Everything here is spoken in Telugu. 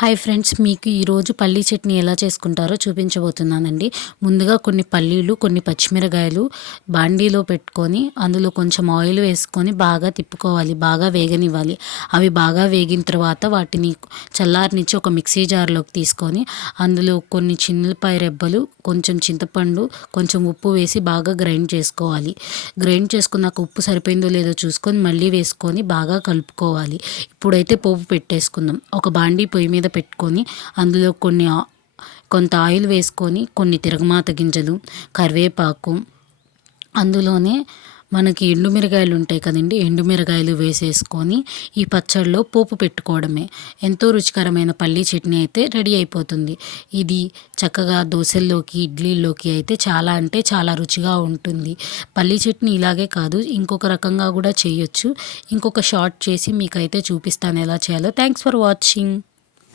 హాయ్ ఫ్రెండ్స్, మీకు ఈరోజు పల్లీ చట్నీ ఎలా చేసుకుంటారో చూపించబోతున్నానండి. ముందుగా కొన్ని పల్లీలు, కొన్ని పచ్చిమిరకాయలు బాండీలో పెట్టుకొని అందులో కొంచెం ఆయిల్ వేసుకొని బాగా తిప్పుకోవాలి, బాగా వేగనివ్వాలి. అవి బాగా వేగిన తర్వాత వాటిని చల్లారనిచ్చి ఒక మిక్సీ జార్లోకి తీసుకొని అందులో కొన్ని చిన్నులపాయ రెబ్బలు, కొంచెం చింతపండు, కొంచెం ఉప్పు వేసి బాగా గ్రైండ్ చేసుకోవాలి. గ్రైండ్ చేసుకున్నాక ఉప్పు సరిపోయిందో లేదో చూసుకొని మళ్ళీ వేసుకొని బాగా కలుపుకోవాలి. ఇప్పుడైతే పోపు పెట్టేసుకుందాం. ఒక బాండీ పొయ్యి మీద పెట్టుకొని అందులో కొంత ఆయిల్ వేసుకొని కొన్ని తిరగమాత గింజలు, కరివేపాకు, అందులోనే మనకి ఎండుమిరగాయలు ఉంటాయి కదండి, ఎండుమిరగాయలు వేసేసుకొని ఈ పచ్చడిలో పోపు పెట్టుకోవడమే. ఎంతో రుచికరమైన పల్లీ చట్నీ అయితే రెడీ అయిపోతుంది. ఇది చక్కగా దోశల్లోకి, ఇడ్లీల్లోకి అయితే చాలా అంటే చాలా రుచిగా ఉంటుంది. పల్లీ చట్నీ ఇలాగే కాదు, ఇంకొక రకంగా కూడా చేయొచ్చు. ఇంకొక షార్ట్ చేసి మీకైతే చూపిస్తాను ఎలా చేయాలో. Thanks for watching.